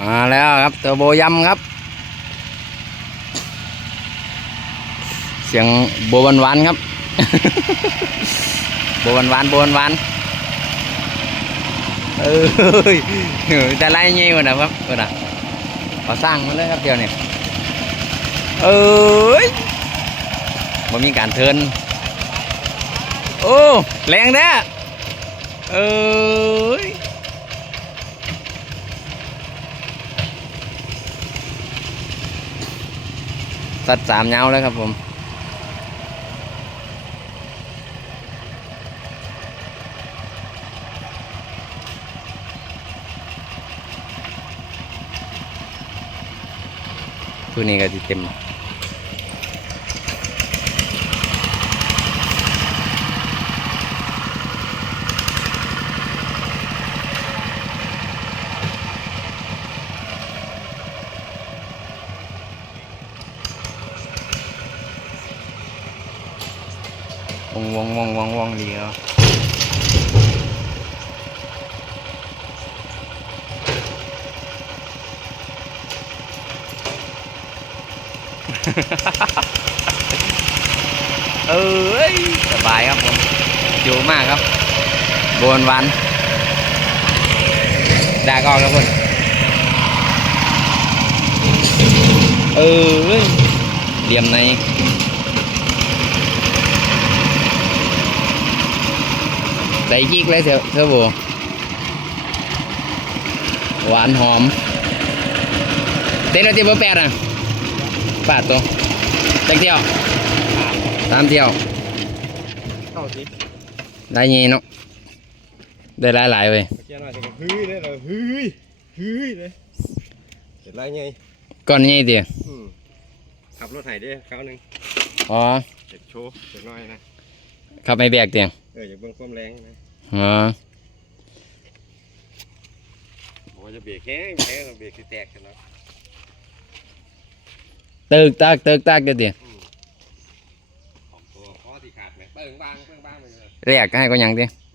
มาแล้วครับเตอร์โบยำครับ เสียงโบวันวันครับ โบวันวันโบวันวันเอ้ยแต่ไรเงี้ยวันนะครับวันนะขอสร้างมาเลยครับเดียวเนี้เอ้ยมันมีการเทินโอ้แรงแท้เอ้ย ตัดสามเงาแล้วครับผมตัวนี้ก็จะเต็ม วงวงวงวงวงดีครับเอ้ยสบายครับผมอยู่มากครับบนวันด้ก็ครับผมเออเว้ยเหลี่ยมใน ใส่กิ๊กเลยเถอะเถอะบัวหวานหอมเต้นแล้วที่เบอร์แปดอะปาดตัวจักเที่ยวสามเที่ยวเข้าสิได้ยีเนาะได้หลายหลายๆเว้ยเมื่อกี้หน่อยจะเฮ้ยเลยเหรอเฮ้ยเฮ้ยเลยเสร็จแล้วไงก่อนนี้เดียวอืมขับรถไถได้คราวหนึงอ๋อเจ็บโชว์เจ็บน้อยนะขับไม่แบกเตียงเอออย่าเบิ่งความแรงนะอ๋อบอกว่าจะเบรกแห้งแห้งเราเบรกสิแตกกันเนาะตึกตักตึกตักเดี๋ยวเดียวของตัวข้อที่ขาดไหมเปิงบางเปิงบางไปเลยเรียกให้ก็ยังเดียวเ